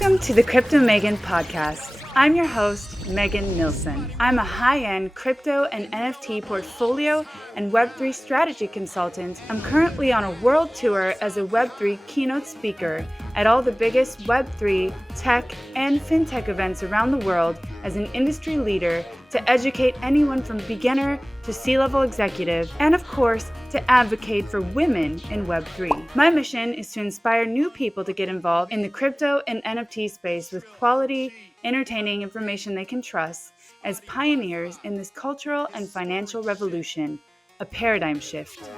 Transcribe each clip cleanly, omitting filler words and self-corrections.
Welcome to the Crypto Megan podcast. I'm your host, Megan Nilsson. I'm a high-end crypto and NFT portfolio and Web3 strategy consultant. I'm currently on a world tour as a Web3 keynote speaker at all the biggest Web3, tech, and fintech events around the world as an industry leader to educate anyone from beginner to C-level executive, and of course, to advocate for women in Web3. My mission is to inspire new people to get involved in the crypto and NFT space with quality, entertaining information they can trust as pioneers in this cultural and financial revolution, a paradigm shift.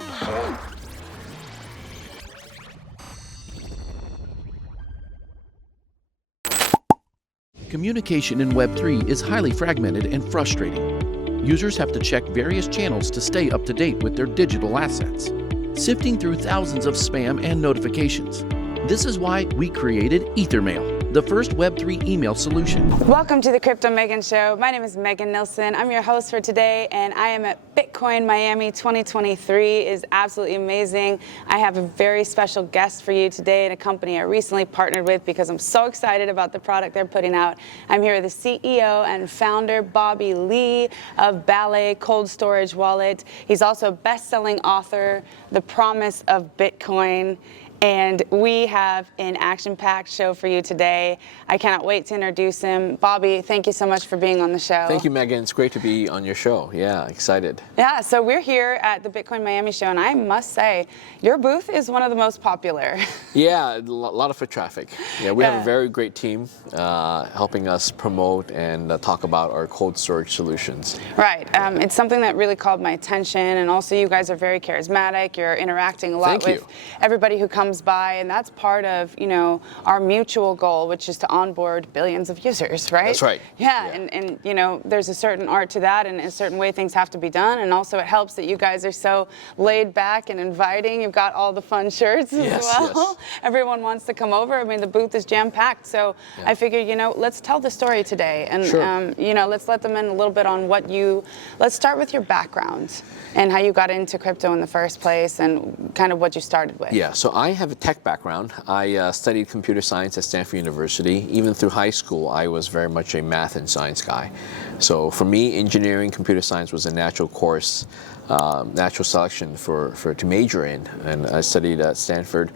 Communication in Web3 is highly fragmented and frustrating. Users have to check various channels to stay up to date with their digital assets, sifting through thousands of spam and notifications. This is why we created Ethermail, the first Web3 email solution. Welcome to the Crypto Megan Show. My name is Megan Nilsson. I'm your host for today, and I am at Bitcoin Miami 2023. It is absolutely amazing. I have a very special guest for you today and a company I recently partnered with because I'm so excited about the product they're putting out. I'm here with the CEO and founder, Bobby Lee of Ballet Cold Storage Wallet. He's also a best-selling author, The Promise of Bitcoin. And we have an action-packed show for you today. I cannot wait to introduce him. Bobby, thank you so much for being on the show. Thank you, Megan. It's great to be on your show. Yeah, excited. Yeah, so we're here at the Bitcoin Miami show, and I must say, your booth is one of the most popular. Yeah, a lot of foot traffic. Yeah, we have a very great team helping us promote and talk about our cold storage solutions. Right. It's something that really called my attention, and also you guys are very charismatic. You're interacting a lot with everybody who comes by, and that's part of, you know, our mutual goal, which is to onboard billions of users, right? That's right. Yeah. And you know, there's a certain art to that and a certain way things have to be done, and also it helps that you guys are so laid back and inviting. You've got all the fun shirts as well. Yes. Everyone wants to come over. I mean, the booth is jam-packed, so I figured, you know, let's tell the story today, and you know, let's let them in a little bit on let's start with your background and how you got into crypto in the first place and kind of what you started with. Yeah, so I have a tech background. I studied computer science at Stanford University. Even through high school, I was very much a math and science guy. So for me, engineering, computer science was a natural course, natural selection to major in, and I studied at Stanford.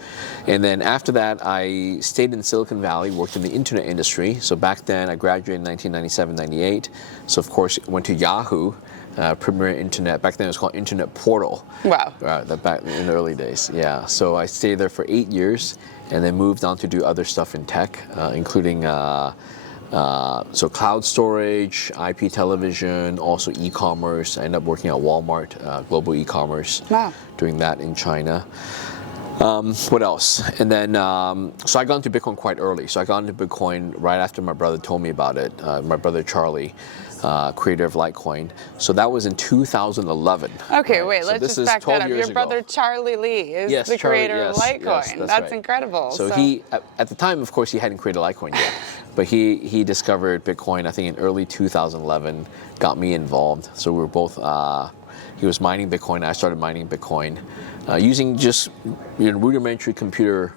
And then after that, I stayed in Silicon Valley, worked in the internet industry. So back then, I graduated in 1997, 98. So of course, went to Yahoo. Premier Internet, back then it was called Internet Portal. Wow. Back in the early days, yeah. So I stayed there for 8 years and then moved on to do other stuff in tech, including so cloud storage, IP television, also e-commerce. I ended up working at Walmart, global e-commerce, doing that in China. What else? And then, so I got into Bitcoin quite early. So I got into Bitcoin right after my brother told me about it, my brother Charlie. Creator of Litecoin. So that was in 2011. Okay, wait, let's just back that up. Your brother ago. Charlie Lee is the creator of Litecoin. Yes, that's incredible. So he, at the time, of course, he hadn't created Litecoin yet, but he discovered Bitcoin, I think, in early 2011, got me involved. So we were both, he was mining Bitcoin, I started mining Bitcoin, using just rudimentary computer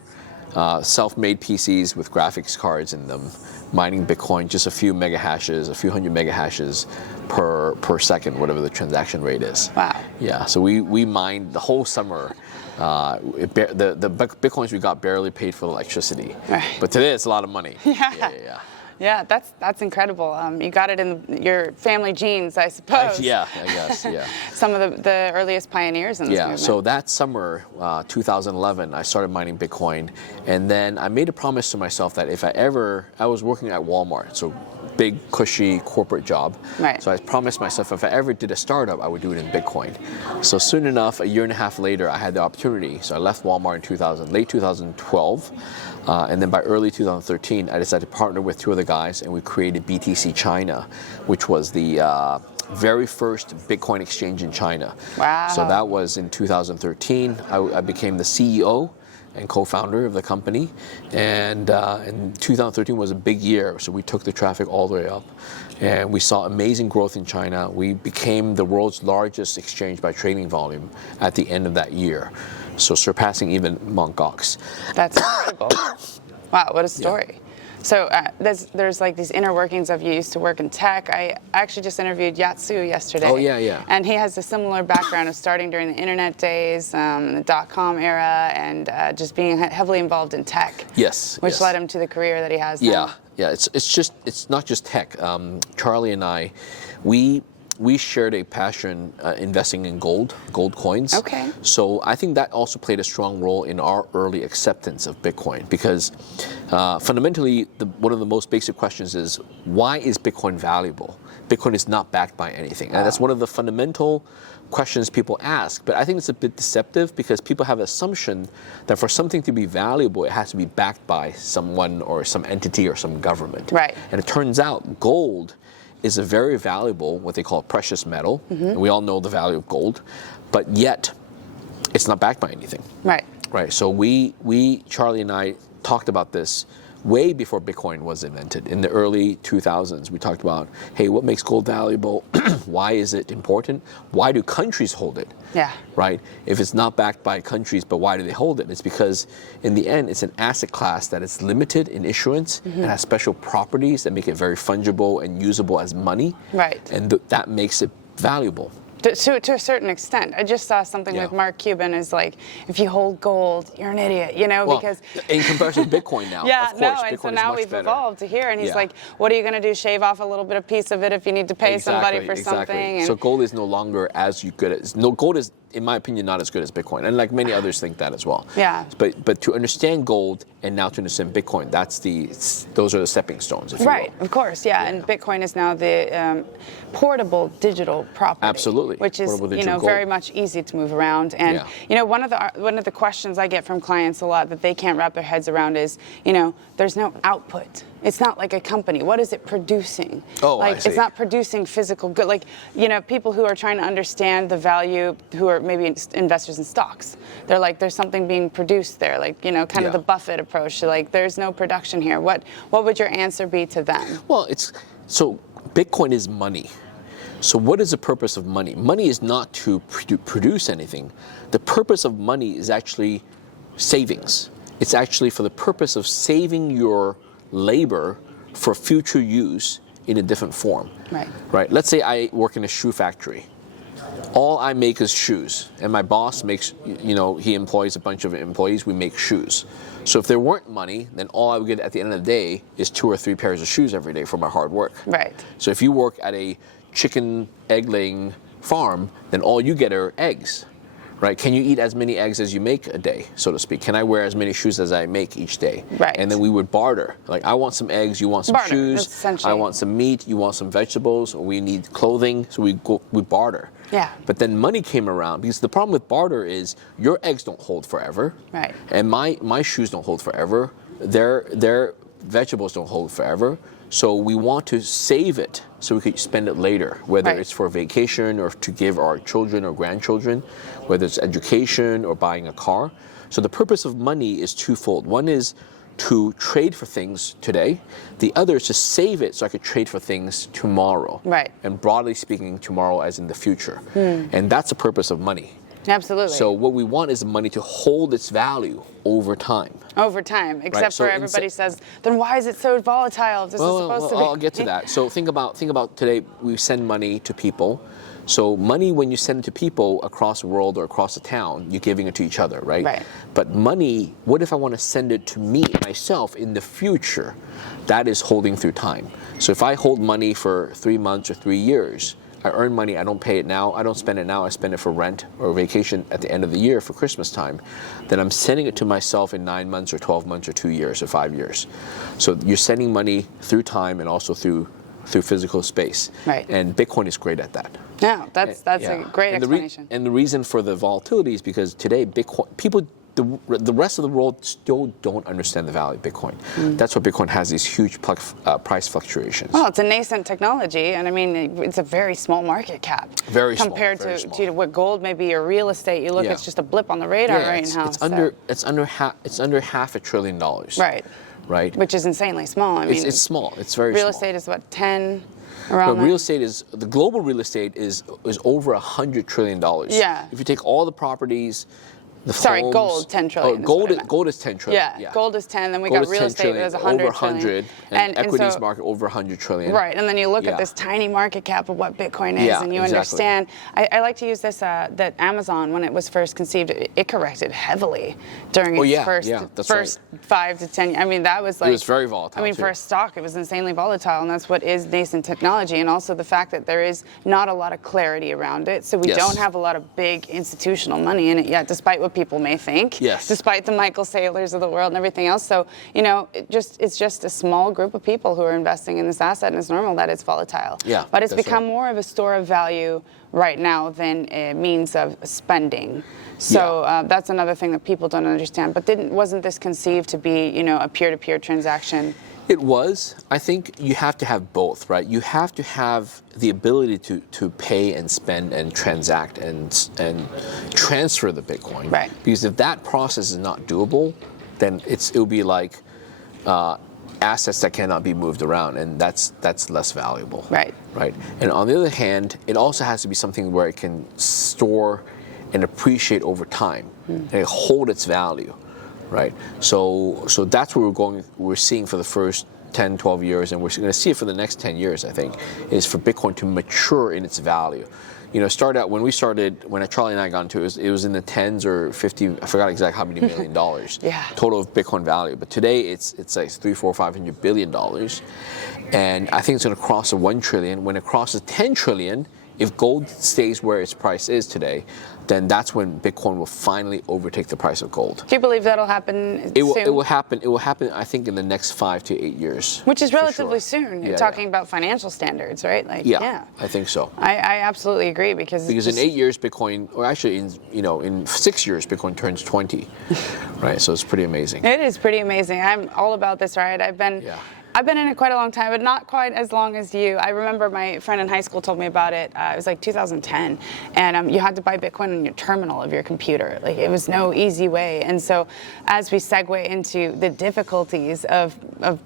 self-made PCs with graphics cards in them, mining Bitcoin, just a few mega hashes, a few hundred mega hashes per second, whatever the transaction rate is. Wow. Yeah, so we mined the whole summer. The Bitcoins we got barely paid for the electricity. Right. But today it's a lot of money. Yeah. Yeah, that's incredible. You got it in your family genes, I suppose. Yeah, I guess, yeah. Some of the earliest pioneers in this movement. So that summer, 2011, I started mining Bitcoin, and then I made a promise to myself that if I was working at Walmart, so big, cushy corporate job. Right. So I promised myself if I ever did a startup, I would do it in Bitcoin. So soon enough, a year and a half later, I had the opportunity. So I left Walmart in late 2012. And then by early 2013, I decided to partner with two other guys, and we created BTC China, which was the very first Bitcoin exchange in China. Wow. So that was in 2013. I became the CEO and co-founder of the company, and 2013 was a big year, so we took the traffic all the way up, and we saw amazing growth in China. We became the world's largest exchange by trading volume at the end of that year, so surpassing even Mt. Gox. That's incredible. Wow, what a story. So there's like these inner workings of you used to work in tech. I actually just interviewed Yatsu yesterday. Oh, yeah. And he has a similar background of starting during the internet days, the dot-com era, and just being heavily involved in tech. Yes. Which led him to the career that he has now. Yeah. It's not just tech. Charlie and I, we shared a passion investing in gold coins. Okay. So I think that also played a strong role in our early acceptance of Bitcoin, because fundamentally, one of the most basic questions is, why is Bitcoin valuable? Bitcoin is not backed by anything. And that's one of the fundamental questions people ask. But I think it's a bit deceptive, because people have an assumption that for something to be valuable, it has to be backed by someone or some entity or some government. Right. And it turns out gold is a very valuable, what they call precious metal. And we all know the value of gold, but yet it's not backed by anything. Right. Right. So Charlie and I talked about this way before Bitcoin was invented. In the early 2000s, we talked about, hey, what makes gold valuable? Why is it important? Why do countries hold it? Yeah. Right? If it's not backed by countries, but why do they hold it? It's because in the end, it's an asset class that is limited in issuance and has special properties that make it very fungible and usable as money. Right. And that makes it valuable. To a certain extent. I just saw something with Mark Cuban is like, if you hold gold, you're an idiot, because... in comparison to Bitcoin now, of course, and Bitcoin so now is much we've better. evolved to here, and he's like, what are you going to do, shave off a little bit of piece of it if you need to pay somebody for something? And so gold is no longer as good as... gold is, in my opinion, not as good as Bitcoin, and like many others think that as well. Yeah. But to understand gold and now to understand Bitcoin, those are the stepping stones, if you will. Right, of course, and Bitcoin is now the portable digital property. Absolutely. Which is, very much easy to move around. And, one of the questions I get from clients a lot that they can't wrap their heads around is, there's no output. It's not like a company. What is it producing? Oh, I see. It's not producing physical good. Like, people who are trying to understand the value, who are maybe investors in stocks, they're like, there's something being produced there. Like, kind of the Buffett approach. Like, there's no production here. What would your answer be to them? Well, so Bitcoin is money. So what is the purpose of money? Money is not to produce anything. The purpose of money is actually savings. It's actually for the purpose of saving your labor for future use in a different form. Right. Let's say I work in a shoe factory. All I make is shoes, and my boss makes, he employs a bunch of employees. We make shoes. So if there weren't money, then all I would get at the end of the day is 2 or 3 pairs of shoes every day for my hard work. Right. So if you work at a chicken egg-laying farm, then all you get are eggs. Right? Can you eat as many eggs as you make a day, so to speak? Can I wear as many shoes as I make each day? Right. And then we would barter. Like, I want some eggs, you want some shoes. I want some meat, you want some vegetables. We need clothing, so we barter. Yeah. But then money came around, because the problem with barter is your eggs don't hold forever. Right. And my shoes don't hold forever. Their vegetables don't hold forever. So we want to save it so we could spend it later, whether it's for vacation or to give our children or grandchildren, whether it's education or buying a car. So the purpose of money is twofold. One is to trade for things today. The other is to save it so I could trade for things tomorrow. Right. And broadly speaking, tomorrow as in the future. And that's the purpose of money. Absolutely. So what we want is the money to hold its value over time. Over time, except for everybody says, then why is it so volatile if this is supposed to be? I'll get to that. So think about today, we send money to people. So money, when you send it to people across the world or across the town, you're giving it to each other, right? Right. But money, what if I want to send it to me, myself, in the future? That is holding through time. So if I hold money for 3 months or 3 years, I earn money, I don't pay it now, I don't spend it now, I spend it for rent or vacation at the end of the year for Christmas time, then I'm sending it to myself in 9 months or 12 months or 2 years or 5 years. So you're sending money through time and also through physical space. Right. And Bitcoin is great at that. Yeah, that's a great explanation. And the reason for the volatility is because today Bitcoin, the rest of the world still don't understand the value of Bitcoin. That's why Bitcoin has these huge price fluctuations. Well, it's a nascent technology, and I mean, it's a very small market cap. Very small. Compared to what gold may be or real estate. You look, it's just a blip on the radar right now. It's under $500 billion. Right. Right. Which is insanely small. I mean, it's small. It's very small. Real estate is what, 10? Around real estate the global real estate is over $100 trillion. Yeah. If you take all the properties Sorry, gold, 10 trillion. Gold is 10 trillion. Yeah, gold is 10. Then we got real estate that is 100 over 100, trillion. and equities market over 100 trillion. Right, and then you look at this tiny market cap of what Bitcoin is, and you understand. I like to use this, that Amazon, when it was first conceived, it corrected heavily during its first 5 to 10 years. I mean, that was like... It was very volatile, I mean, for a stock, it was insanely volatile, and that's what is nascent technology, and also the fact that there is not a lot of clarity around it, so we don't have a lot of big institutional money in it yet, despite what people may think. Yes. Despite the Michael Saylors of the world and everything else. So, you know, it's just a small group of people who are investing in this asset, and it's normal that it's volatile. Yeah, but it's become more of a store of value right now than a means of spending. So that's another thing that people don't understand. But wasn't this conceived to be, you know, a peer-to-peer transaction? It was. I think you have to have both, right? You have to have the ability to pay and spend and transact and transfer the Bitcoin. Right. Because if that process is not doable, then it'll be like assets that cannot be moved around, and that's less valuable. Right. Right. And on the other hand, it also has to be something where it can store and appreciate over time and hold its value. Right, so that's where we're seeing for the first 10, 12 years, and we're going to see it for the next 10 years, I think, is for Bitcoin to mature in its value. You know, when Charlie and I got into it, it was in the 10s or 50, I forgot exactly how many $1 million total of Bitcoin value. But today it's like $300, $400, $500 billion. And I think it's going to cross the 1 trillion. When it crosses 10 trillion, if gold stays where its price is today, then that's when Bitcoin will finally overtake the price of gold. Do you believe that'll happen soon? It will happen. It will happen, I think, in the next 5 to 8 years. Which is relatively soon. You're talking about financial standards, right? Like, I think so. I absolutely agree because in 8 years, Bitcoin, or actually in 6 years, Bitcoin turns 20, right? So it's pretty amazing. It is pretty amazing. I'm all about this, right? I've been in it quite a long time, but not quite as long as you. I remember my friend in high school told me about it. It was like 2010, and you had to buy Bitcoin on your terminal of your computer. Like, it was no easy way. And so, as we segue into the difficulties of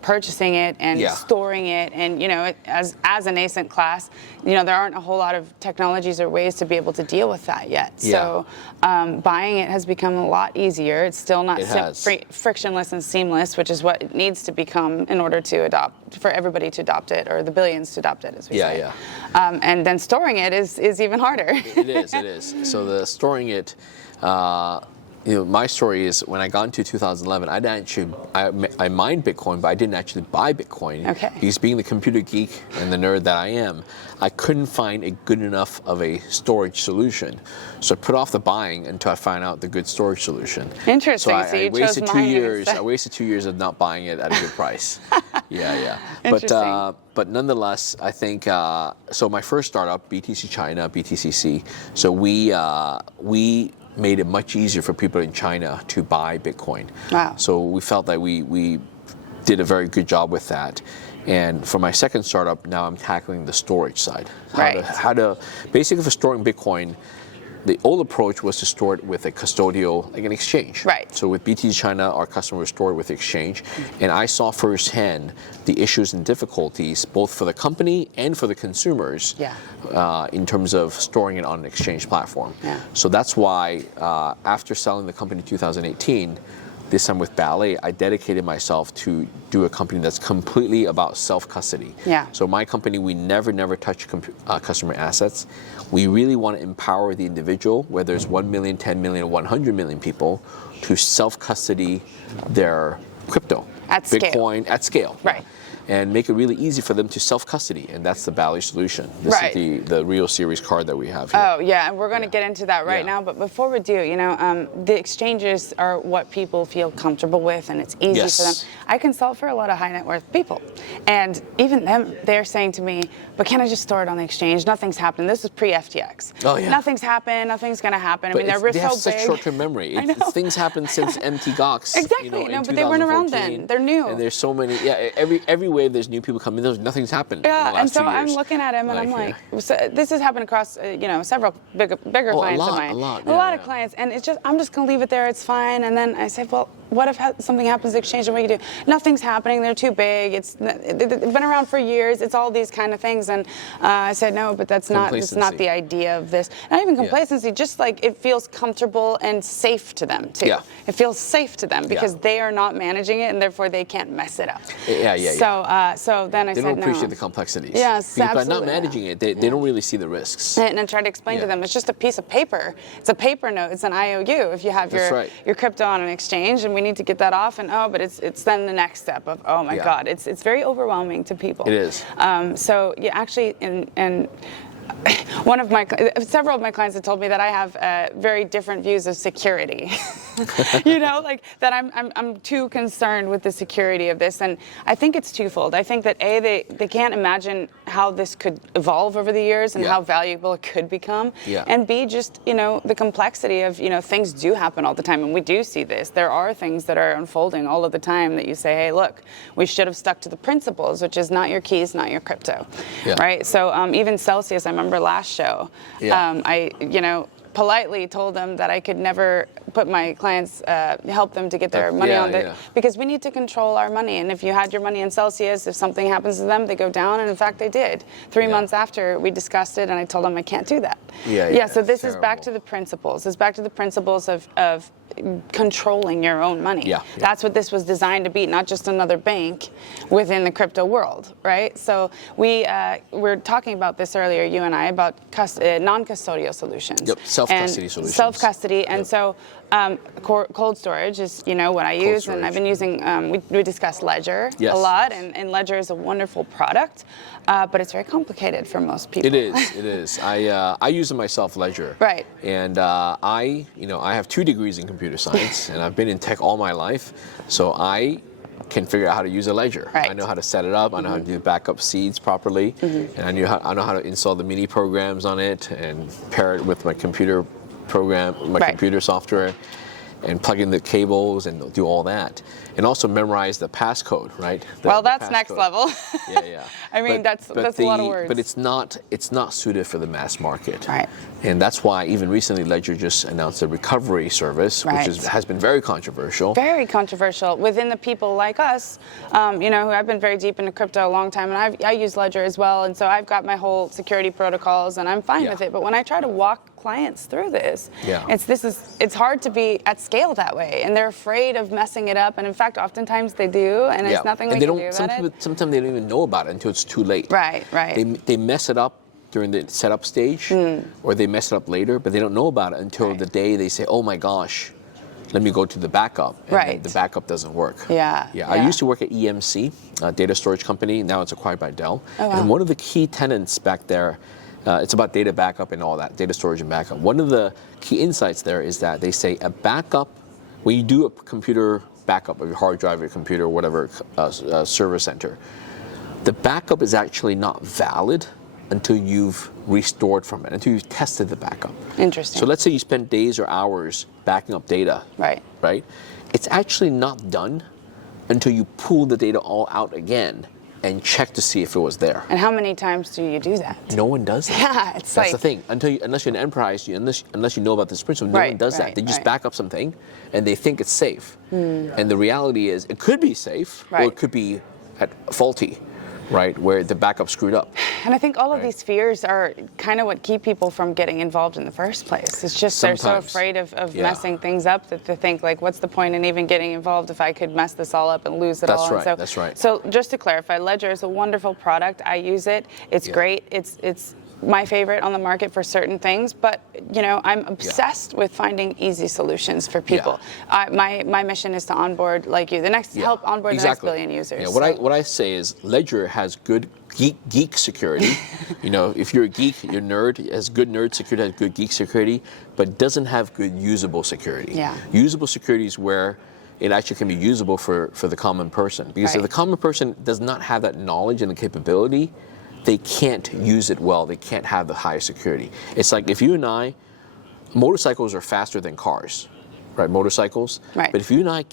purchasing it and storing it, and you know, as a nascent class, you know, there aren't a whole lot of technologies or ways to be able to deal with that yet. So, buying it has become a lot easier. It's still not frictionless and seamless, which is what it needs to become in order to for everybody to adopt it, or the billions to adopt it, as we say. And then storing it is even harder. It is. So the storing it, you know, my story is when I got into 2011, I mined Bitcoin, but I didn't actually buy Bitcoin. Okay. Because being the computer geek and the nerd that I am, I couldn't find a good enough of a storage solution. So I put off the buying until I found out the good storage solution. Interesting. So I wasted 2 years. I wasted 2 years of not buying it at a good price. But nonetheless, I think so. My first startup, BTC China, BTCC. So we made it much easier for people in China to buy Bitcoin. Wow. So we felt that we did a very good job with that. And for my second startup, now I'm tackling the storage side. How to basically, for storing Bitcoin, the old approach was to store it with a custodial, like an exchange. Right. So with BTC China, our customers store it with exchange. And I saw firsthand the issues and difficulties, both for the company and for the consumers, in terms of storing it on an exchange platform. So that's why after selling the company in 2018, this time with Ballet, I dedicated myself to do a company that's completely about self-custody. So my company, we never touch customer assets. We really want to empower the individual, whether it's 1 million, 10 million, 100 million people, to self-custody their crypto. At scale. Bitcoin at scale. Right. And make it really easy for them to self-custody, and that's the Ballet solution. This is the Real Series card that we have here. Oh, yeah, and we're going to get into that right now, but before we do, you know, the exchanges are what people feel comfortable with, and it's easy for them. I consult for a lot of high net worth people, and even them, they're saying to me, but can I just store it on the exchange? Nothing's happened. This was pre-FTX. Oh, yeah. Nothing's happened, nothing's going to happen. But I mean, they have such short-term memory. Things happen since MT Gox. Exactly, you know, no, but they weren't around then. They're new. And there's so many, every wave there's new people coming. Nothing's happened. Yeah, and so I'm looking at him and I'm like, so this has happened across, you know, several bigger clients of mine. A lot of clients, and I'm just gonna leave it there. It's fine. And then I said, well, what if something happens to exchange and what do you do? Nothing's happening. They're too big. They've been around for years. It's all these kind of things. And I said, no, but that's not the idea of this. Not even complacency, just like it feels comfortable and safe to them too. Yeah. It feels safe to them because they are not managing it and therefore they can't mess it up. So then I said, no. They don't appreciate the complexities. Yes, because absolutely. by not managing it, they don't really see the risks. And I tried to explain to them, it's just a piece of paper. It's a paper note. It's an IOU. If you have your crypto on an exchange, and we need to get that off, and but it's then the next step of, oh my God, it's very overwhelming to people. It is. So yeah, actually, and several of my clients have told me that I have very different views of security. You know, like that I'm too concerned with the security of this, and I think it's twofold. I think that they can't imagine how this could evolve over the years and how valuable it could become, and B, just the complexity of things do happen all the time, and we do see this. There are things that are unfolding all of the time that you say, hey, look, we should have stuck to the principles, which is not your keys, not your crypto, right? So even Celsius, I remember last show, I politely told them that I could never put my clients, help them to get their money on there, because we need to control our money. And if you had your money in Celsius, if something happens to them, they go down. And in fact, they did. 3 months after we discussed it, and I told them I can't do that. So this is back to the principles. It's back to the principles of controlling your own money. That's what this was designed to be, not just another bank within the crypto world, right? So we were talking about this earlier, you and I, about non-custodial solutions. Self-custody solutions. Self-custody, and so cold storage is what I use, and I've been using. We discussed Ledger a lot, and Ledger is a wonderful product, but it's very complicated for most people. It is. I use it myself, Ledger. Right. And I have 2 degrees in computer science, and I've been in tech all my life, so I can figure out how to use a Ledger. Right. I know how to set it up. I know how to do backup seeds properly, and I know how to install the mini programs on it and pair it with my computer program, computer software, and plug in the cables and do all that, and also memorize the passcode, right? That's next level. I mean, that's a lot of words. But it's not suited for the mass market. Right. And that's why even recently Ledger just announced a recovery service, which has been very controversial. Very controversial within the people like us, who I've been very deep into crypto a long time, and I use Ledger as well, and so I've got my whole security protocols, and I'm fine with it. But when I try to walk clients through this, it's hard to be at scale that way, and they're afraid of messing it up, and in fact, oftentimes they do, and there's nothing we can do about it. Sometimes they don't even know about it until it's too late. Right. They mess it up during the setup stage, or they mess it up later, but they don't know about it until the day they say, oh my gosh, let me go to the backup, and then the backup doesn't work. I used to work at EMC, a data storage company. Now it's acquired by Dell. And one of the key tenets back there, it's about data backup and all that, data storage and backup. One of the key insights there is that they say a backup, when you do a computer backup of your hard drive, your computer, whatever, server center, the backup is actually not valid until you've restored from it, until you've tested the backup. Interesting. So let's say you spend days or hours backing up data. Right? It's actually not done until you pull the data all out again and check to see if it was there. And how many times do you do that? No one does that. That's the thing. Unless you're an enterprise, unless you know about this principle, no one does that. They just back up something, and they think it's safe. And the reality is, it could be safe, or it could be faulty, right, where the backup screwed up. And I think all of these fears are kind of what keep people from getting involved in the first place. It's just they're so afraid of messing things up that they think, like, what's the point in even getting involved if I could mess this all up and lose it all? That's right. So just to clarify, Ledger is a wonderful product. I use it. It's great. It's my favorite on the market for certain things, but I'm obsessed with finding easy solutions for people. My mission is to onboard help onboard the next billion users. What I say is Ledger has good geek security. If you're a geek, you're a nerd, it has good nerd security, has good geek security, but doesn't have good usable security. Usable security is where it actually can be usable for the common person, because if the common person does not have that knowledge and the capability, they can't use it well. They can't have the high security. It's like if you and I, motorcycles are faster than cars, right? Motorcycles. But if you and I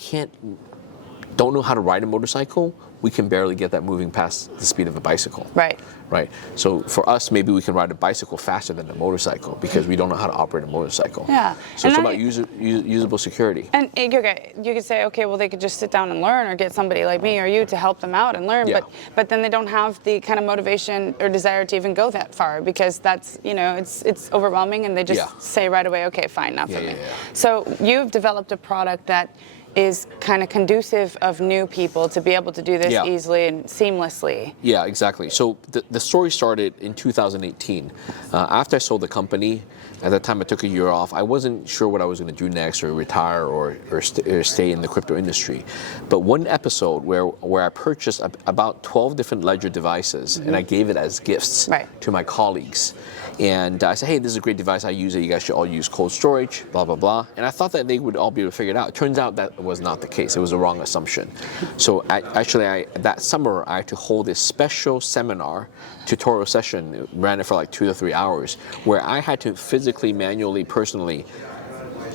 don't know how to ride a motorcycle, we can barely get that moving past the speed of a bicycle. Right. Right. So for us, maybe we can ride a bicycle faster than a motorcycle because we don't know how to operate a motorcycle. Yeah. So it's about usable security. And you could say, okay, well, they could just sit down and learn, or get somebody like me or you to help them out and learn. Yeah. But then they don't have the kind of motivation or desire to even go that far, because that's, it's overwhelming, and they just say right away, okay, fine, not for me. So you've developed a product that is kind of conducive of new people to be able to do this easily and seamlessly. Yeah, exactly. So the story started in 2018. After I sold the company, at that time I took a year off. I wasn't sure what I was going to do next, or retire, or stay in the crypto industry. But one episode where I purchased about 12 different ledger devices, and I gave it as gifts to my colleagues. And I said, hey, this is a great device. I use it. You guys should all use cold storage, blah, blah, blah. And I thought that they would all be able to figure it out. It turns out that was not the case. It was a wrong assumption. So that summer, I had to hold a special seminar, tutorial session, ran it for like 2 to 3 hours, where I had to physically, manually, personally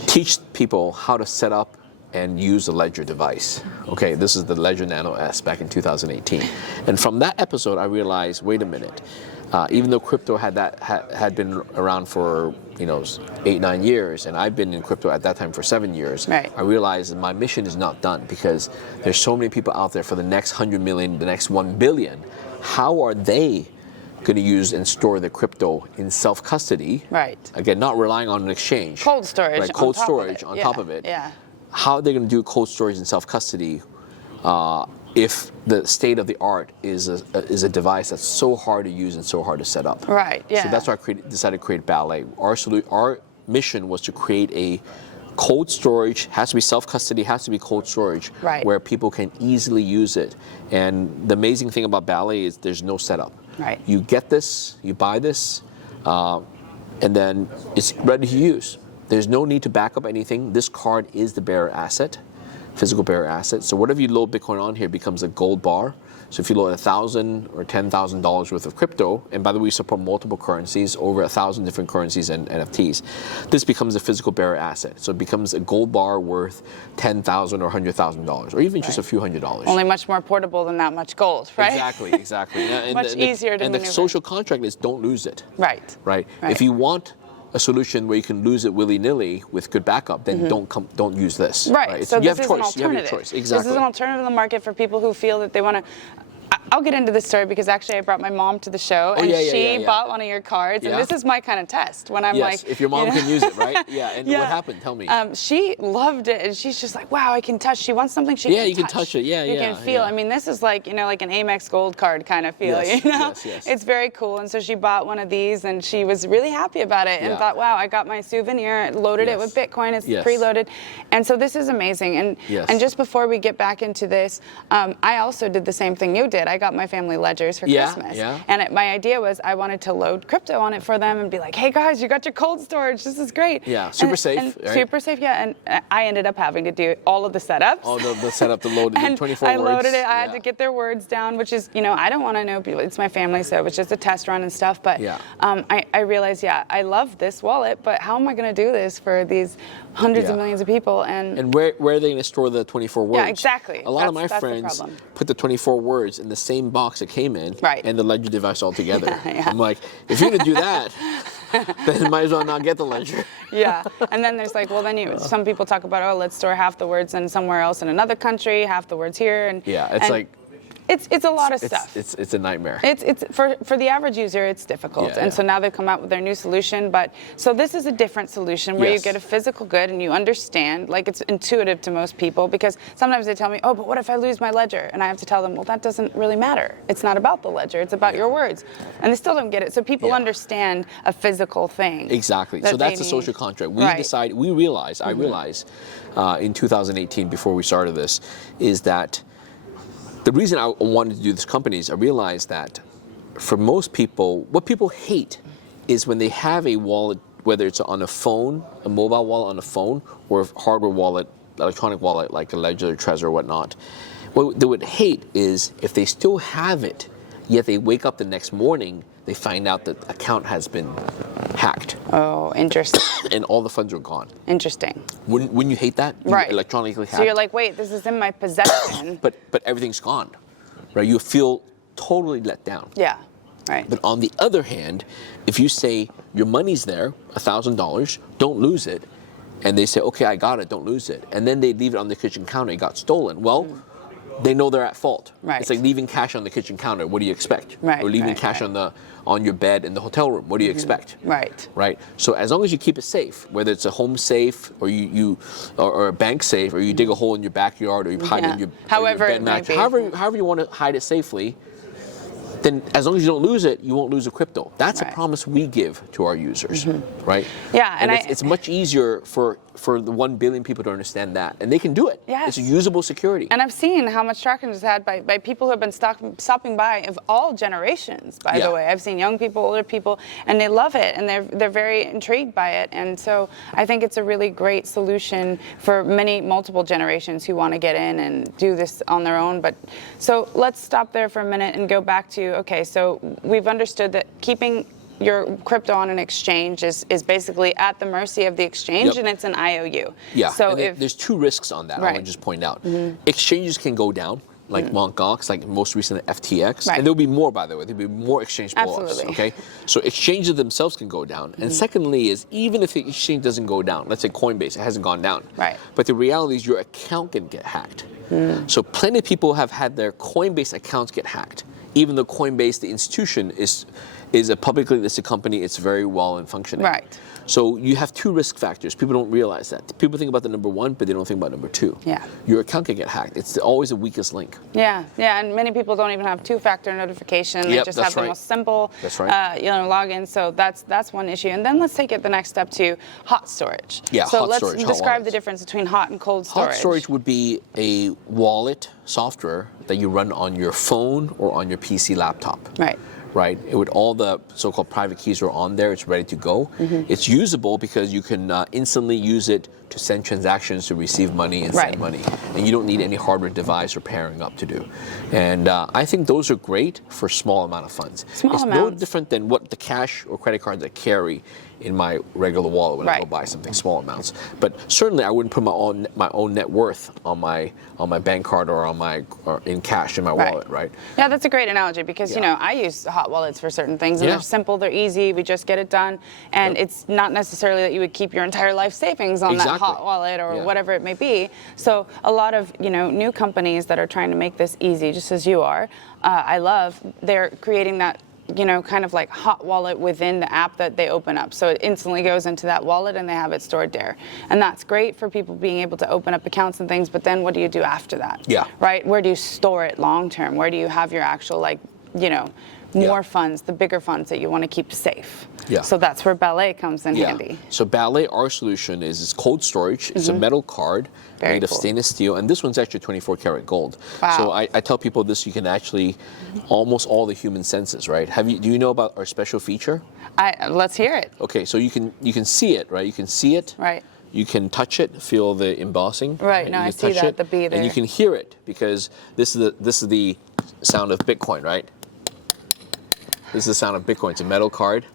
teach people how to set up and use the Ledger device. Okay, this is the Ledger Nano S back in 2018. And from that episode, I realized, wait a minute, even though crypto had been around for 8-9 years, and I've been in crypto at that time for 7 years, I realized my mission is not done, because there's so many people out there for the next 100 million, the next 1 billion. How are they going to use and store their crypto in self-custody? Right. Again, not relying on an exchange. Cold storage. Right, cold storage on top of it. Yeah. How are they going to do cold storage and self-custody if the state of the art is a device that's so hard to use and so hard to set up? Right. Yeah. So that's why I decided to create Ballet. Our mission was to create a cold storage, has to be self-custody, has to be cold storage, where people can easily use it. And the amazing thing about Ballet is there's no setup. Right. You get this, you buy this, and then it's ready to use. There's no need to back up anything. This card is the bearer asset, physical bearer asset. So whatever you load Bitcoin on here becomes a gold bar. So if you load $1,000 or $10,000 worth of crypto, and by the way, we support multiple currencies, over 1,000 different currencies and NFTs, this becomes a physical bearer asset. So it becomes a gold bar worth $10,000 or $100,000, or even just a few $100s. Only much more portable than that much gold, right? Exactly. And much easier to maneuver. And the social contract is don't lose it. Right. If you want a solution where you can lose it willy-nilly with good backup, then don't use this. Right. So you this have is choice. an alternative. You have your choice. Exactly. This is an alternative in the market for people who feel that they want to. I'll get into this story because actually I brought my mom to the show, and she bought one of your cards, and this is my kind of test when I'm like, if your mom can use it, right? Yeah. And what happened? Tell me. She loved it, and she's just like, wow, I can touch. She wants something she can touch. Yeah, you can touch it. You can feel. I mean, this is like like an Amex Gold card kind of feel. Yes. It's very cool, and so she bought one of these, and she was really happy about it, and thought, wow, I got my souvenir, loaded it with Bitcoin, it's preloaded, and so this is amazing. And just before we get back into this, I also did the same thing you did. I got my family ledgers for Christmas. And my idea was I wanted to load crypto on it for them and be like, hey guys, you got your cold storage. This is great. Yeah, super safe. Right? Super safe, And I ended up having to do all of the setups. All the setup, the load, and 24 words. I loaded it. I had to get their words down, which is, I don't want to know people. It's my family, so it was just a test run and stuff. But I realized, I love this wallet, but how am I going to do this for these hundreds of millions of people? And where are they going to store the 24 words? Yeah, exactly. A lot of my friends put the 24 words in the same box it came in, and the Ledger device all together. I'm like, if you're going to do that, then might as well not get the Ledger. And then there's like, well, then some people talk about, let's store half the words in somewhere else in another country, half the words here, and it's a lot of stuff. It's a nightmare. It's for the average user, it's difficult. And so now they've come out with their new solution. But so this is a different solution where you get a physical good and you understand, like it's intuitive to most people, because sometimes they tell me, but what if I lose my ledger? And I have to tell them, well, that doesn't really matter. It's not about the ledger. It's about your words. And they still don't get it. So people understand a physical thing. Exactly. So that's the social contract. I realized in 2018, before we started this, is that the reason I wanted to do this company is I realized that for most people, what people hate is when they have a wallet, whether it's on a phone, a mobile wallet on a phone, or a hardware wallet, electronic wallet like a Ledger, Trezor, or whatnot. What they would hate is if they still have it, yet they wake up the next morning, they find out that the account has been hacked. Oh, interesting. And all the funds are gone. Interesting. Wouldn't you hate that? Right. Electronically hacked. So you're like, wait, this is in my possession. But everything's gone. right? You feel totally let down. Yeah. Right. But on the other hand, if you say your money's there, $1,000, don't lose it, and they say, okay, I got it, don't lose it, and then they leave it on the kitchen counter, it got stolen. Well, they know they're at fault. Right. It's like leaving cash on the kitchen counter. What do you expect? Right. Or leaving right, cash right. on your bed in the hotel room. What do you expect? Right. Right. So as long as you keep it safe, whether it's a home safe or or a bank safe, or you dig a hole in your backyard, or you hide it in your However bed it may mattress, be. however you want to hide it safely, then as long as you don't lose it, you won't lose a crypto. That's a Right. promise we give to our users, right? Yeah, and it's much easier for the 1 billion people to understand that, and they can do it. Yes. It's a usable security. And I've seen how much traction it's had by people who have been stopping by of all generations, by the way. I've seen young people, older people, and they love it, and they're very intrigued by it. And so I think it's a really great solution for multiple generations who want to get in and do this on their own. But so let's stop there for a minute and go back to, okay, so we've understood that keeping your crypto on an exchange is basically at the mercy of the exchange, and it's an IOU. Yeah, so and there's two risks on that. I want to just point out. Exchanges can go down, like Mt. Gox, like most recent FTX, Right. and there'll be more, by the way. There'll be more exchange blowups. Absolutely. Okay, so exchanges themselves can go down, and secondly is even if the exchange doesn't go down, let's say Coinbase, it hasn't gone down, Right. But the reality is your account can get hacked. So plenty of people have had their Coinbase accounts get hacked, even though Coinbase, the institution, is a publicly listed company. It's very well and functioning. Right. So you have two risk factors. People don't realize that. People think about the number one, but they don't think about number two. Yeah. Your account can get hacked. It's always the weakest link. Yeah, and many people don't even have two-factor notification. They Yep, just that's have the right. most simple, That's right. login. So that's one issue. And then let's take it the next step to hot storage. Yeah, so hot let's storage, hot describe the wallets. difference between hot and cold storage. Hot storage would be a wallet software that you run on your phone or on your PC laptop. Right. Right, with all the so-called private keys are on there, it's ready to go. It's usable because you can instantly use it to send transactions, to receive money and Right. send money, and you don't need any hardware device or pairing up to do. And I think those are great for small amount of funds. Small it's no amounts. different than what the cash or credit cards I carry in my regular wallet when I go Right. buy something, small amounts. But certainly I wouldn't put my own net worth on my bank card or in cash in my wallet, right? Yeah, that's a great analogy because, Yeah. I use hot wallets for certain things, and Yeah. they're simple, they're easy, we just get it done. And Yep. it's not necessarily that you would keep your entire life savings on that Exactly. hot wallet or Yeah. whatever it may be. So a lot of, new companies that are trying to make this easy, just as you are, they're creating that kind of like hot wallet within the app that they open up. So it instantly goes into that wallet and they have it stored there. And that's great for people being able to open up accounts and things, but then what do you do after that? Yeah. Right? Where do you store it long term? Where do you have your actual more funds, the bigger funds that you want to keep safe? Yeah. So that's where Ballet comes in handy. So Ballet, our solution is cold storage. It's a metal card Very made of cool. stainless steel, and this one's actually 24 karat gold. Wow. So I tell people this: you can actually almost all the human senses, right? Do you know about our special feature? Let's hear it. Okay, so you can see it, right? You can see it. Right. You can touch it, feel the embossing. Right, no, You I can see touch that, it, the B there. And you can hear it because this is the sound of Bitcoin, right? This is the sound of Bitcoin. It's a metal card,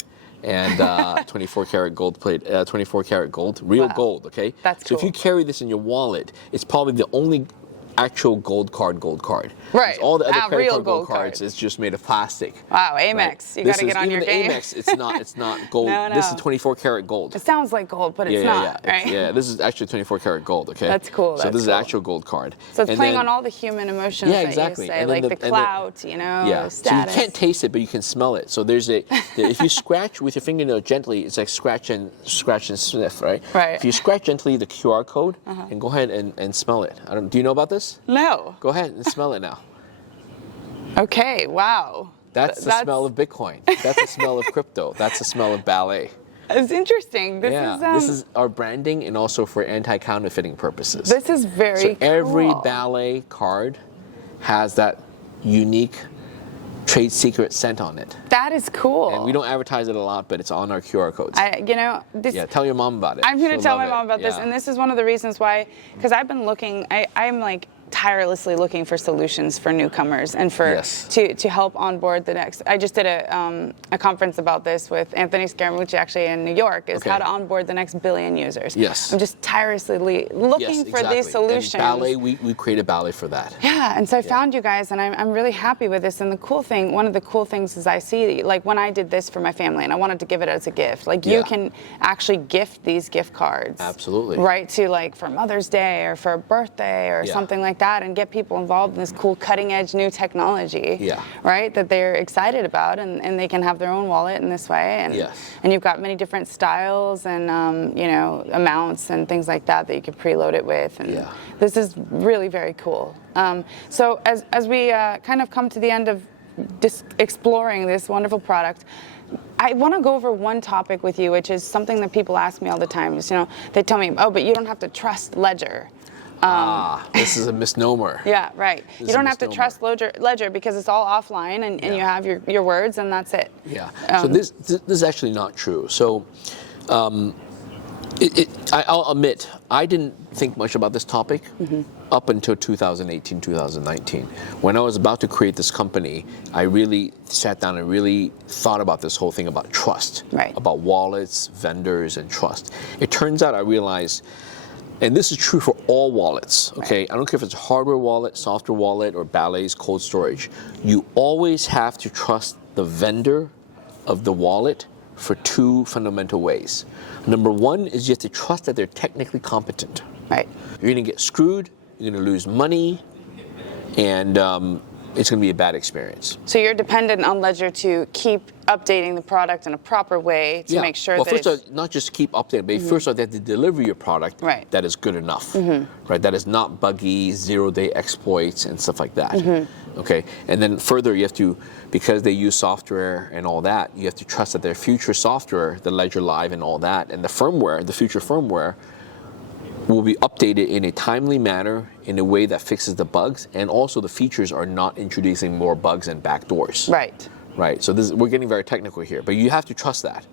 and 24 karat gold plate, 24 karat gold, real Wow. gold. Okay. That's So if cool. you carry this in your wallet, it's probably the only actual gold card. Right. All the other credit real card gold cards is just made of plastic. Wow, Amex. Right? You This got to get is- on even your the game. Amex, it's not gold. No, This is no. 24 karat gold. It sounds like gold, but it's not, right? Yeah, this is actually 24 karat gold, okay? That's cool, So that's this is cool. actual gold card. So it's And playing then- on all the human emotions Yeah, that exactly. you say, And then like the clout, Yeah. status. So you can't taste it, but you can smell it. So if you scratch with your fingernail gently, it's like scratch and sniff, right? Right. If you scratch gently the QR code and go ahead and smell it. Do you know about this? No. Go ahead and smell it now. Okay, wow. That's the smell of Bitcoin. That's the smell of crypto. That's the smell of Ballet. It's interesting. This is our branding and also for anti-counterfeiting purposes. This is very So every cool. Ballet card has that unique trade secret scent on it. That is cool. And we don't advertise it a lot, but it's on our QR codes. This. Tell your mom about it. I'm going to She'll tell love my mom it. about this, Yeah. and this is one of the reasons why, because I've been looking. I'm like tirelessly looking for solutions for newcomers and for Yes. to help onboard the next. I just did a conference about this with Anthony Scaramucci actually in New York, is Okay. how to onboard the next billion users. Yes. I'm just tirelessly looking Yes, for exactly. these solutions. And Ballet, we created Ballet for that. Yeah, and so I found you guys, and I'm really happy with this. And the cool thing, one of the cool things is I see, like when I did this for my family, and I wanted to give it as a gift. Like you Yeah. can actually gift these gift cards. Absolutely. Right, to like for Mother's Day or for a birthday or Yeah. something like that, and get people involved in this cool cutting edge new technology. Yeah. Right, that they're excited about, and they can have their own wallet in this way. And, Yes. and you've got many different styles and you know, amounts and things like that you can preload it with. And Yeah. this is really very cool. So as we kind of come to the end of exploring this wonderful product, I want to go over one topic with you, which is something that people ask me all the time. Is, you know, they tell me, oh, but you don't have to trust Ledger. This is a misnomer. Yeah, right. This You is a don't have to misnomer. trust Ledger because it's all offline, and you have your words, and that's it. Yeah. So this is actually not true. So I'll admit, I didn't think much about this topic up until 2018, 2019. When I was about to create this company, I really sat down and really thought about this whole thing about trust, Right. about wallets, vendors, and trust. It turns out I realized, and this is true for all wallets, okay? I don't care if it's a hardware wallet, software wallet, or Ballet's cold storage. You always have to trust the vendor of the wallet for two fundamental ways. Number one is you have to trust that they're technically competent. Right. You're gonna get screwed, you're gonna lose money, and it's gonna be a bad experience. So you're dependent on Ledger to keep updating the product in a proper way to make sure well, that first it's... of all, not just keep updating, but first of all, they have to deliver your product Right. that is good enough, right? That is not buggy, zero-day exploits and stuff like that. Okay, and then further, you have to, because they use software and all that, you have to trust that their future software, the Ledger Live and all that, and the firmware, the future firmware, will be updated in a timely manner in a way that fixes the bugs, and also the features are not introducing more bugs and backdoors. Right. Right. So we're getting very technical here, but you have to trust that,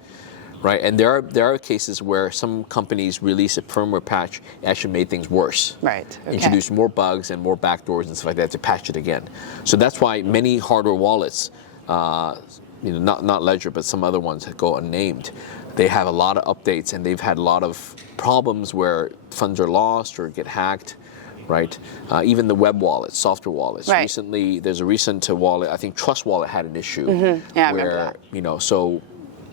right? And there are cases where some companies release a firmware patch and actually made things worse. Right. Okay. Introduced more bugs and more backdoors and stuff like that to patch it again. So that's why many hardware wallets, not Ledger, but some other ones that go unnamed, they have a lot of updates, and they've had a lot of problems where funds are lost or get hacked. Right, even the web wallets, software wallets. Right. Recently, there's a recent wallet. I think Trust Wallet had an issue. Yeah, I where remember that. So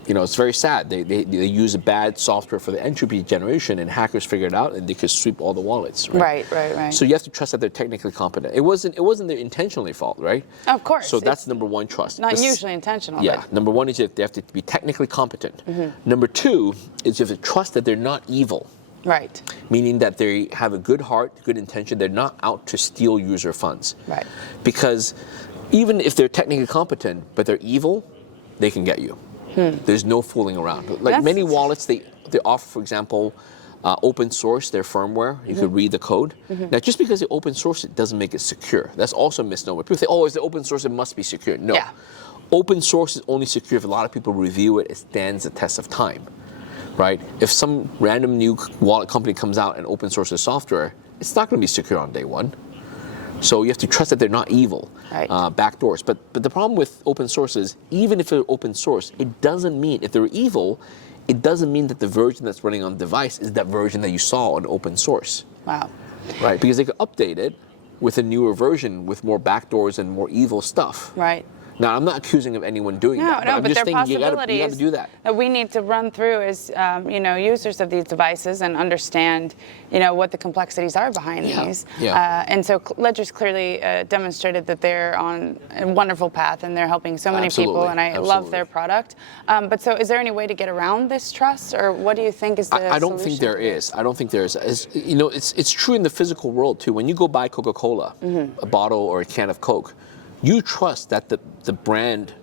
it's very sad. They use a bad software for the entropy generation, and hackers figured it out, and they could sweep all the wallets. Right. Right. So you have to trust that they're technically competent. It wasn't their intentionally fault, right? Of course. So that's It's number one, trust. not usually intentional. Yeah. But Number one is that they have to be technically competent. Number two is you have to trust that they're not evil. right. Meaning that they have a good heart, good intention. They're not out to steal user funds. Right. Because even if they're technically competent, but they're evil, they can get you. There's no fooling around. Like That's- many wallets, they offer, for example, open source their firmware. You could read the code. Now, just because they open source it doesn't make it secure. That's also a misnomer. People say, oh, is it open source? It must be secure. No. Yeah. Open source is only secure if a lot of people review it. It stands the test of time. Right? If some random new wallet company comes out and open sources software, it's not going to be secure on day one. So you have to trust that they're not evil, Right. backdoors. But the problem with open source is, even if they're open source, it doesn't mean, if they're evil, it doesn't mean that the version that's running on the device is that version that you saw on open source. Wow. Right? Because they could update it with a newer version with more backdoors and more evil stuff. Right. Now, I'm not accusing of anyone doing that. No, I'm but just there are thinking you got possibilities to do that. we need to run through as users of these devices and understand what the complexities are behind these. Yeah. And so Ledger's clearly demonstrated that they're on a wonderful path, and they're helping so many people, and I love their product. But so is there any way to get around this trust, or what do you think is the I don't think there is. I don't think there is. It's true in the physical world too. When you go buy Coca-Cola, a bottle or a can of Coke, you trust that the brand,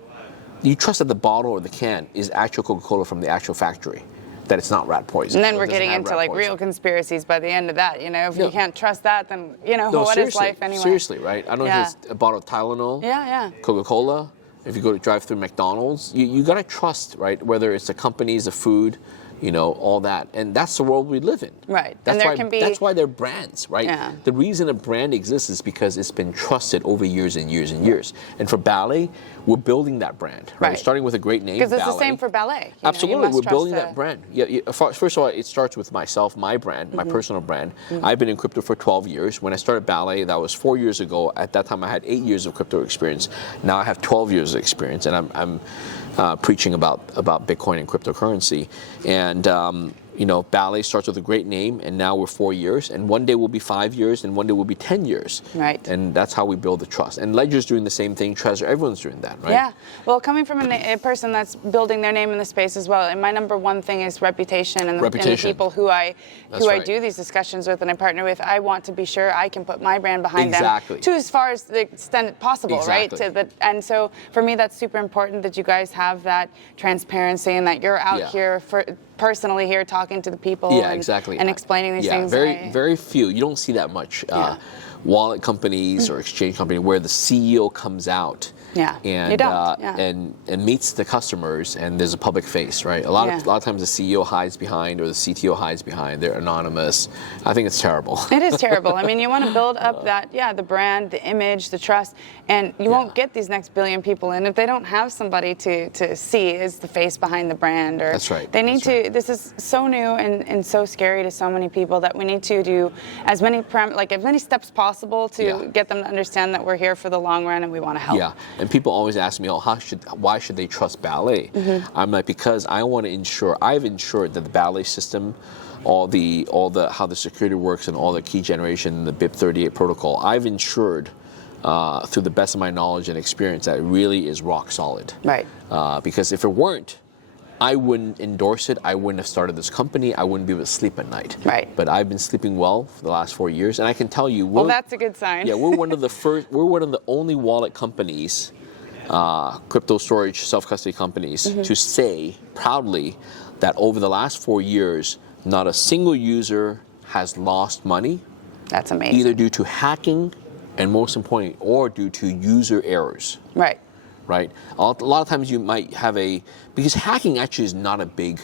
you trust that the bottle or the can is actual Coca-Cola from the actual factory, that it's not rat poison. And then we're getting into like real conspiracies by the end of that. If you can't trust that, then what is life anyway? Seriously, right? I don't know if it's a bottle of Tylenol, Coca-Cola. If you go to drive through McDonald's, you got to trust, right? Whether it's the companies, the food, all that, and that's the world we live in. Right. That's And there why, can be. that's why they're brands, right? Yeah. The reason a brand exists is because it's been trusted over years and years and years. And for ballet, we're building that brand, right? Right. Starting with a great name, Because it's ballet. the same for ballet. You Absolutely, know, you we're must building trust that brand. Yeah, first of all, it starts with myself, my brand, my personal brand. I've been in crypto for 12 years. When I started ballet, that was 4 years ago. At that time, I had 8 years of crypto experience. Now I have 12 years of experience, and I'm preaching about Bitcoin and cryptocurrency. And ballet starts with a great name, and now we're 4 years, and one day will be 5 years, and one day will be 10 years. Right. And that's how we build the trust. And Ledger's doing the same thing. Trezor, everyone's doing that, right? Yeah. Well, coming from a person that's building their name in the space as well, and my number one thing is reputation, and the people who I do these discussions with and I partner with. I want to be sure I can put my brand behind them to as far as the extent possible, right? And so for me, that's super important that you guys have that transparency and that you're out here personally here talking to the people and explaining these things. Very few. You don't see that much wallet companies or exchange company where the CEO comes out and meets the customers, and there's a public face, right? A lot of times the CEO hides behind, or the CTO hides behind. They're anonymous. I think it's terrible. It is terrible. I mean, you want to build up the brand, the image, the trust, and you won't get these next billion people in if they don't have somebody to see as the face behind the brand. Or That's right. They need to. This is so new and so scary to so many people that we need to do as many steps possible to get them to understand that we're here for the long run and we want to help. Yeah. And people always ask me, why should they trust ballet? I'm like, because I want to ensure, I've ensured that the ballet system, all the how the security works and all the key generation, the BIP38 protocol, I've ensured through the best of my knowledge and experience that it really is rock solid. Right. Because if it weren't, I wouldn't endorse it. I wouldn't have started this company. I wouldn't be able to sleep at night. Right. But I've been sleeping well for the last 4 years, and I can tell you. Well, that's a good sign. Yeah, we're one of the first. We're one of the only wallet companies, crypto storage self-custody companies, to say proudly that over the last 4 years, not a single user has lost money. That's amazing. Either due to hacking, and most importantly, or due to user errors. Right. Right? A lot of times you might have because hacking actually is not a big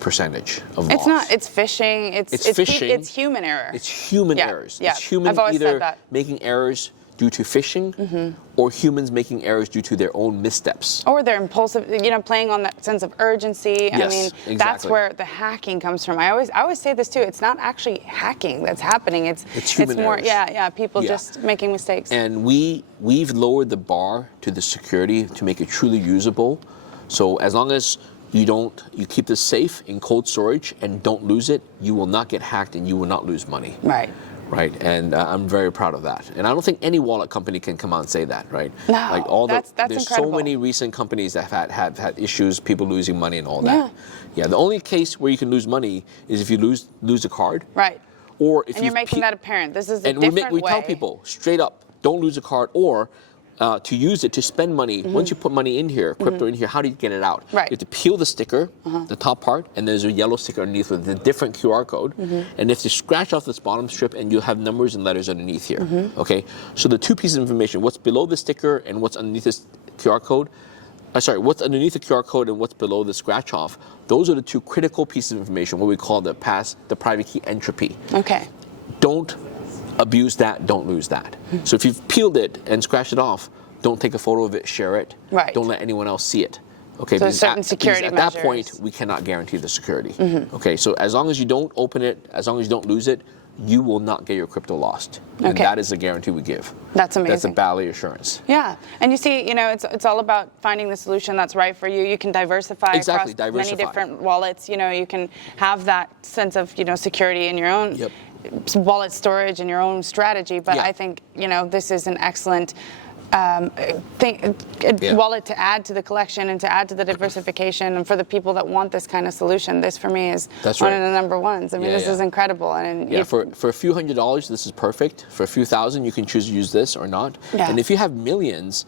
percentage of loss. It's not. It's phishing. It's phishing. It's human error. It's human errors. Yeah. It's human I've always either said that. making errors due to phishing, or humans making errors due to their own missteps. Or they're impulsive, playing on that sense of urgency. Yes, I mean, exactly. That's where the hacking comes from. I always say this too. It's not actually hacking that's happening. It's human more, errors. people just making mistakes. And we've lowered the bar to the security to make it truly usable. So as long as you keep this safe in cold storage and don't lose it, you will not get hacked and you will not lose money. Right. Right, and I'm very proud of that. And I don't think any wallet company can come out and say that, right? No, that's there's incredible. so many recent companies that have had issues, people losing money and all that. Yeah, the only case where you can lose money is if you lose a card. Right. Or if and you're making that apparent. This is a different we way. tell people straight up, don't lose a card, or to use it to spend money. Once you put money in here, crypto in here, how do you get it out? Right. You have to peel the sticker, the top part, and there's a yellow sticker underneath with a different QR code. And if you scratch off this bottom strip, and you'll have numbers and letters underneath here. Okay. So the two pieces of information: what's below the sticker and what's underneath this QR code. What's underneath the QR code and what's below the scratch off. Those are the two critical pieces of information. What we call the private key entropy. Okay. Don't abuse that, don't lose that. So if you've peeled it and scratched it off, don't take a photo of it, share it. Right. Don't let anyone else see it. Okay. So certain security because measures. at that point, we cannot guarantee the security. Okay. So as long as you don't open it, as long as you don't lose it, you will not get your crypto lost. And that is the guarantee we give. That's amazing. That's a ballet assurance. Yeah. And you see, it's all about finding the solution that's right for you. You can diversify across many different wallets. You can have that sense of, security in your own wallet storage and your own strategy. But I think, this is an excellent wallet to add to the collection and to add to the diversification, and for the people that want this kind of solution, this for me is one of the number ones. I mean, this is incredible. And for a few $100s, this is perfect. For a few thousand, you can choose to use this or not. Yeah. And if you have millions,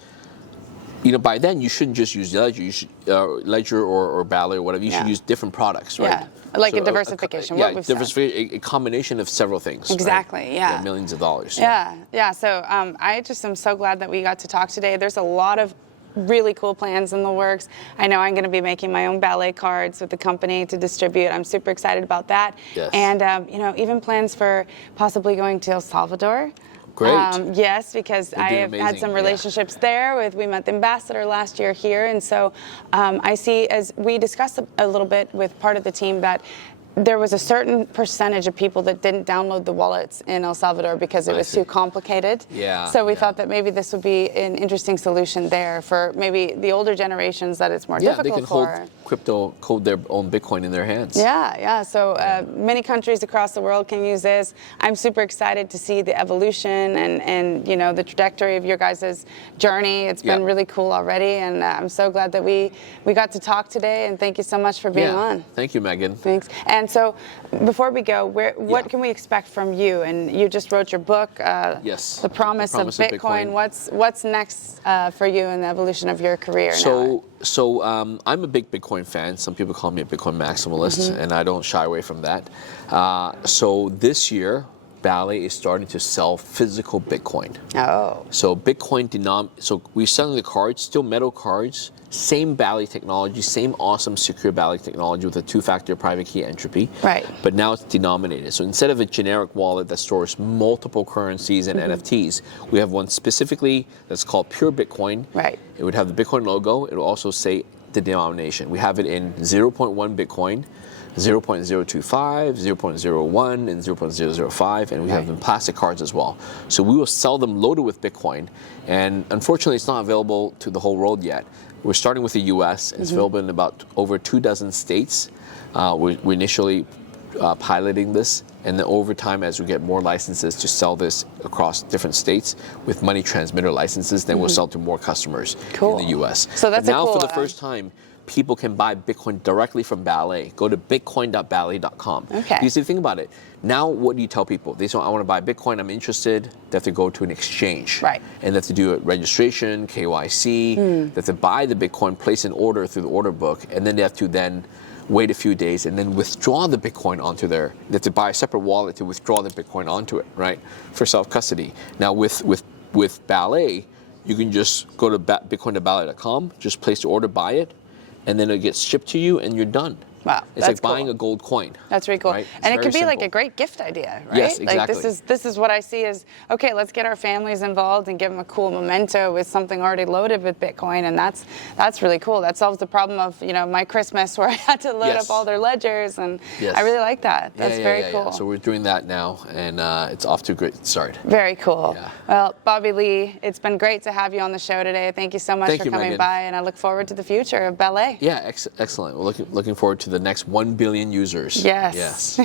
by then you shouldn't just use Ledger. You should, Ledger or Ballet or whatever. You should use different products, right? Yeah, like a diversification. A combination of several things. Exactly. Right? Yeah. Millions of dollars. Yeah. So I just am so glad that we got to talk today. There's a lot of really cool plans in the works. I know I'm going to be making my own ballet cards with the company to distribute. I'm super excited about that. Yes. And you know, even plans for possibly going to El Salvador. Great. Yes, because I have had amazing, some yeah. relationships there. We met the ambassador last year here, and so I see, as we discussed a little bit with part of the team, that there was a certain percentage of people that didn't download the wallets in El Salvador because it was too complicated. Yeah. So we thought that maybe this would be an interesting solution there for maybe the older generations that it's more difficult they can for. hold crypto, code their own Bitcoin in their hands. Yeah. So many countries across the world can use this. I'm super excited to see the evolution and you know, the trajectory of your guys' journey. It's been really cool already, and I'm so glad that we got to talk today. And thank you so much for being on. Thank you, Megan. Thanks. And so, before we go, what can we expect from you? And you just wrote your book, Yes. The Promise of Bitcoin. What's next for you in the evolution of your career now? So I'm a big Bitcoin fan. Some people call me a Bitcoin maximalist, and I don't shy away from that. So this year, Ballet is starting to sell physical Bitcoin. Oh. So Bitcoin so we're selling the cards, still metal cards, same Ballet technology, same awesome secure Ballet technology with a two-factor private key entropy. Right. But now it's denominated. So instead of a generic wallet that stores multiple currencies and NFTs, we have one specifically that's called pure Bitcoin. Right. It would have the Bitcoin logo. It will also say the denomination. We have it in 0.1 Bitcoin, 0.025, 0.01, and 0.005, and we have in plastic cards as well. So we will sell them loaded with Bitcoin, and unfortunately it's not available to the whole world yet. We're starting with the US, and it's available in about over 24 states. We're initially piloting this, and then over time, as we get more licenses to sell this across different states with money transmitter licenses, then we'll sell to more customers in the US. So that's now, a cool, for the first time, people can buy Bitcoin directly from Ballet. Go to bitcoin.ballet.com. Okay. You see, think about it. Now, what do you tell people? They say, I want to buy Bitcoin, I'm interested. They have to go to an exchange. Right. And they have to do a registration, KYC. They have to buy the Bitcoin, place an order through the order book, and then they have to then wait a few days and then withdraw the Bitcoin onto they have to buy a separate wallet to withdraw the Bitcoin onto it, right? For self-custody. Now, with Ballet, you can just go to bitcoin.ballet.com, just place the order, buy it, and then it gets shipped to you, and you're done. Wow, it's like buying a gold coin. That's really cool. Right? And it could be simple. like a great gift idea, right? Yes, exactly. Like this is what I see as, okay, let's get our families involved and give them a cool memento with something already loaded with Bitcoin, and that's really cool. That solves the problem of, you know, my Christmas where I had to load up all their ledgers, and I really like that. That's very cool. Yeah. So we're doing that now, and it's off to a great start. Very cool. Yeah. Well, Bobby Lee, it's been great to have you on the show today. Thank you so much for coming by, and I look forward to the future of Ballet. Yeah, excellent. We're looking forward to the next 1 billion users. Yes.